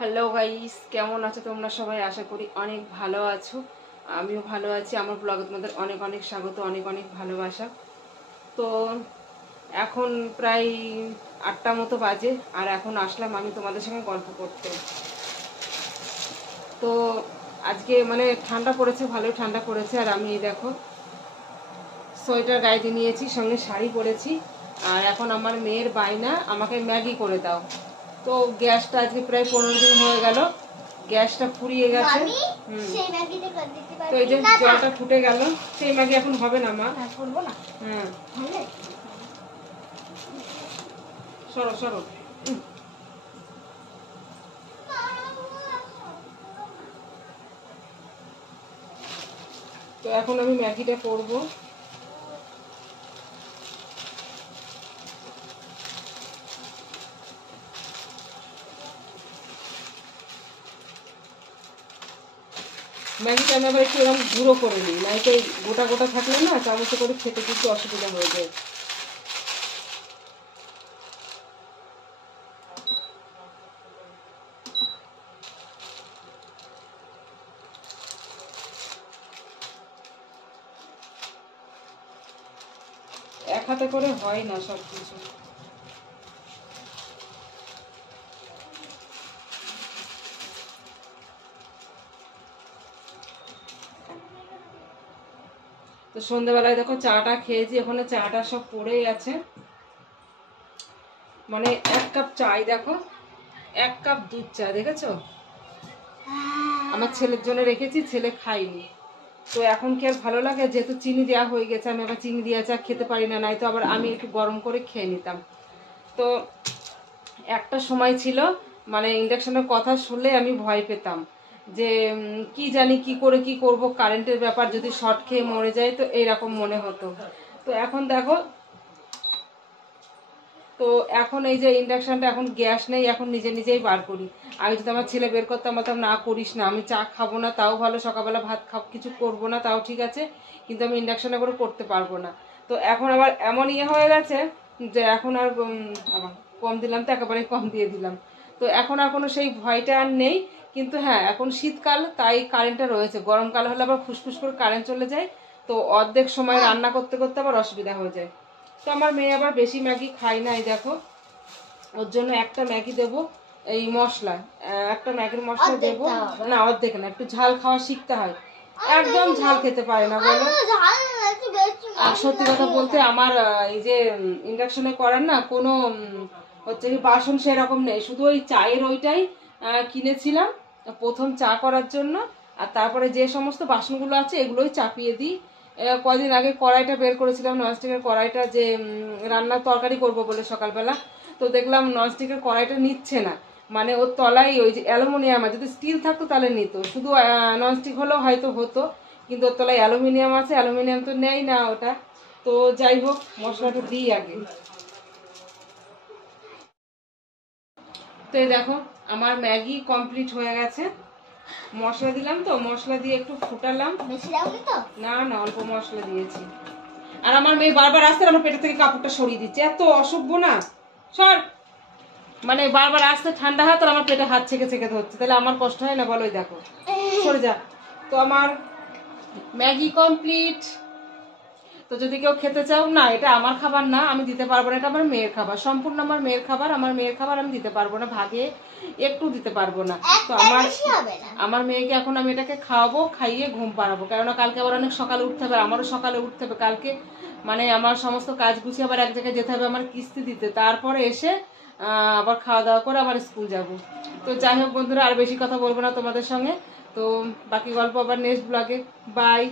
Hello guys, কেমন আছো তোমরা সবাই? আশা করি অনেক ভালো আছো। আমিও ভালো আছি। আমার ব্লগে তোমাদের অনেক অনেক স্বাগত, অনেক অনেক ভালোবাসা। তো এখন প্রায় 8টা মতো বাজে, আর এখন আসলাম আমি তোমাদের সঙ্গে গল্প করতে। তো আজকে মানে ঠান্ডা পড়েছে, ভালোই ঠান্ডা পড়েছে। আর আমি দেখো সোয়েটার গায়ে দিয়ে নিয়েছি, সঙ্গে শাড়ি পরেছি। আর এখন আমার মেয়ের বায়না আমাকে ম্যাগি করে দাও। তো গ্যাসটা আজকে প্রায় 15 দিন হয়ে গেল, গ্যাসটা ফুরিয়ে গেছে। তো এই যে জলটা ফুটে গেল, সেই ম্যাগি এখন হবে না মা, করবো না। হ্যাঁ সরো সরো। তো এখন আমি ম্যাগিটা করবো। ম্যাগিটা আমি আবার একটু এরকম গুঁড়ো করে নিই, নয়তো গোটা গোটা থাকলে না চামচে করে খেতে কিন্তু অসুবিধা হয়ে যায়। এক হাতে করে হয় না সব কিছু। তো সন্ধ্যেবেলায় দেখো চাটা খেয়েছি, ওখানে চাটা সব পড়েই আছে। মানে 1 কাপ চাই, দেখো 1 কাপ দুধ চা, দেখেছো? আমার ছেলের জন্য রেখেছি, ছেলে খাইনি। তো এখন কি আর ভালো লাগে, যেহেতু চিনি দেওয়া হয়ে গেছে, আমি আবার চিনি দেওয়া চা খেতে পারি না, নাই তো আবার আমি একটু গরম করে খেয়ে নিতাম। তো একটা সময় ছিল মানে ইন্ডাকশনের কথা শুনলে আমি ভয় পেতাম, যে কি জানি কি করে কি করব, কারেন্টের ব্যাপার, যদি শর্ট খেয়ে মরে যায় তো এইরকম মনে হতো। তো এখন দেখো, তো এখন এই যে ইন্ডাকশনটা, এখন গ্যাস নেই, এখন নিজে নিজেই বার করি। আগে যদি আমার ছেলে বের করতাম, বলতাম না করিস না, আমি চা খাবো না তাও ভালো, সকালবেলা ভাত কিছু করবো না তাও ঠিক আছে, কিন্তু আমি ইন্ডাকশনে করে করতে পারবো না। তো এখন আবার এমন ইয়ে হয়ে গেছে যে এখন আর আবার কম দিলাম তো একেবারে কম দিয়ে দিলাম। তো এখন আর কোনো সেই ভয়টা আর নেই। কিন্তু হ্যাঁ, এখন শীতকাল তাই কারেন্টটা রয়েছে, গরমকাল হলে আবার ফুসফুস করে কারেন্ট চলে যায়, তো অর্ধেক সময় রান্না করতে করতে আবার অসুবিধা হয়ে যায়। তো আমার মেয়ে আবার বেশি ম্যাগি খায় না, এই দেখো ওর জন্য একটা ম্যাগি দেবো, এই মশলা, একটা ম্যাগির মশলা দেবো না, অর্ধেক না, একটু ঝাল খাওয়া শিখতে হয়, একদম ঝাল খেতে পারে না বলো। আর সত্যি কথা বলতে আমার এই যে ইন্ডাকশনে করার না কোনো হচ্ছে কি বাসন সেরকম নেই, শুধু ওই চায়ের ওইটাই কিনেছিলাম প্রথম চা করার জন্য। আর তারপরে যে সমস্ত বাসনগুলো আছে এগুলোই চাপিয়ে দিই। কদিন আগে কড়াইটা বের করেছিলাম, ননস্টিকের কড়াইটা, যে রান্নার তরকারি করব বলে সকালবেলা, তো দেখলাম ননস্টিকের কড়াইটা নিচ্ছে না। মানে ওর তলায় ওই যে অ্যালুমিনিয়াম, যদি স্টিল থাকতো তাহলে নিত, শুধু ননস্টিক হলেও হয়তো হতো, কিন্তু ওর তলায় অ্যালুমিনিয়াম আছে, অ্যালুমিনিয়াম তো নেই না ওটা। তো যাই হোক, মশলাটা দিই আগে। তো এই দেখো আমার ম্যাগি কমপ্লিট হয়ে গেছে, মশলা দিলাম, তো মশলা দিয়ে একটু ফুটালাম। না না, অল্প মশলা দিয়েছি। আর আমার মেয়ে বারবার আসতে আমার পেটের থেকে কাপড়টা সরিয়ে দিচ্ছে, এত অসভ্য না, সর। মানে বারবার আসতে ঠান্ডা হাত আর আমার পেটে হাত ছেঁকে ছেঁকে ধরছে, তাহলে আমার কষ্ট হয় না বলো? দেখো সরে যা। তো আমার ম্যাগি কমপ্লিট। তো যদি কেউ খেতে চাও, না এটা আমার খাবার না, আমি দিতে পারবো না, এটা আমার মেয়ের খাবার, সম্পূর্ণ আমার মেয়ের খাবার, আমার মেয়ের খাবার আমি দিতে পারবো না, ভাগে একটু দিতে পারবো না। তো আমার মেয়েকে এখন আমি এটাকে খাওয়াবো, খাইয়ে ঘুম পাড়াবো, কেননা কালকে আবার অনেক সকালে উঠতে হবে, আমারও সকালে উঠতে হবে কালকে, মানে আমার সমস্ত কাজ গুছিয়ে আবার এক জায়গায় যেতে হবে আমার কিস্তি দিতে, তারপরে এসে আবার খাওয়া দাওয়া করে আবার স্কুল যাব। তো যাই হোক বন্ধুরা, আর বেশি কথা বলবো না তোমাদের সঙ্গে, তো বাকি গল্প আবার নেক্সট ব্লগে। বাই।